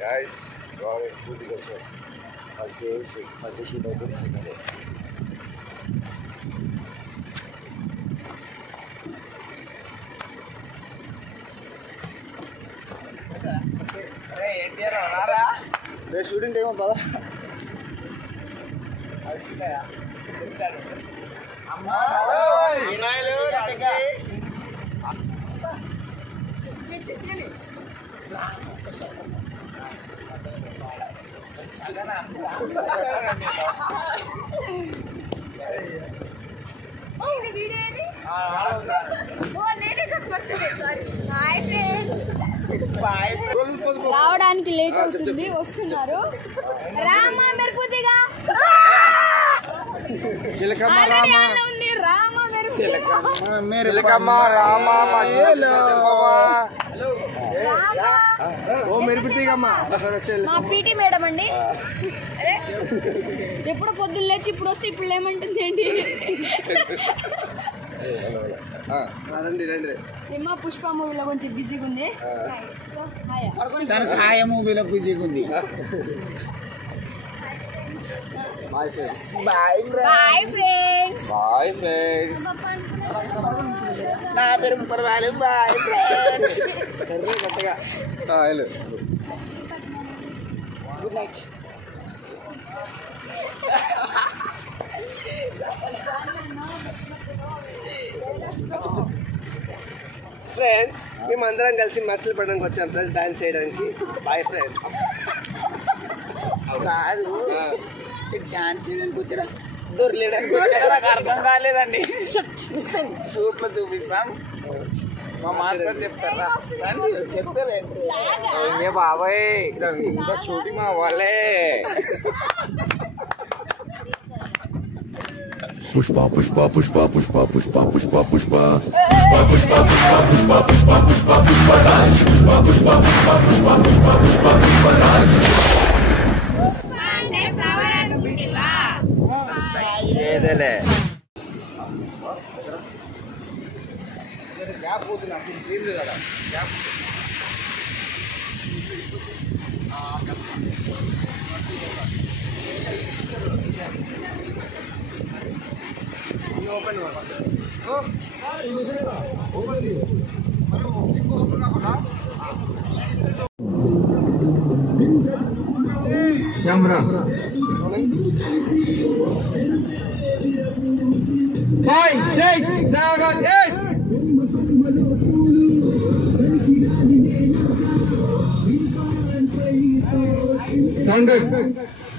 Guys, we're in food also. First day shoot out in second day. Hey, shooting time pada. రావడానికి late అవుతుంది వస్తున్నారు రామా మెరుపుదిగా చిలకమ్మ రామా ఉంది రామా చిలకమ్మ రామా ఓ మెరుపుదిగమ్మ మా PT madam అండి ఎప్పుడు పొద్దున్న లేచి ఇప్పుడు వస్తే ఇప్పుడు ఏమంటుంది ఏంటి ఏమో పుష్ప మూవీలో కొంచెం బిజీగా ఉంది హాయ మూవీలో బిజీగా ఉంది bye friends bye friends bye friends నా పేరు పర్వాలేదు బాయ్ ఫ్రెండ్స్ గట్టిగా హలో గుడ్ నైట్ ఫ్రెండ్స్ మేమందరం కలిసి మస్తలు పడడానికి వచ్చాం ఫ్రెండ్స్ డాన్స్ చేయడానికి బాయ్ ఫ్రెండ్స్ కాదు డాన్స్ చేయడానికి వచ్చారా దొరలేడానికి వచ్చారా నాకు అర్థం కాలేదండి సూప్ లో చూపిస్తాం మా మాస్టర్ చెప్తారా చెప్పలేండి బాబాయ్ ఇదంతా షూటింగ్ మా వాళ్ళే Pushpa, pushpa, pushpa, pushpa, pushpa, pushpa, pushpa. Pushpa, pushpa, pushpa, pushpa, pushpa, pushpa, pushpa, Raj. Pushpa, pushpa, pushpa, pushpa, pushpa, pushpa, pushpa, Raj. ఏదేలే గ్యాప్ పోతుంది అసలు తీరు కదా గ్యాప్ Camera. 5, 6, 7, 8. Sound good.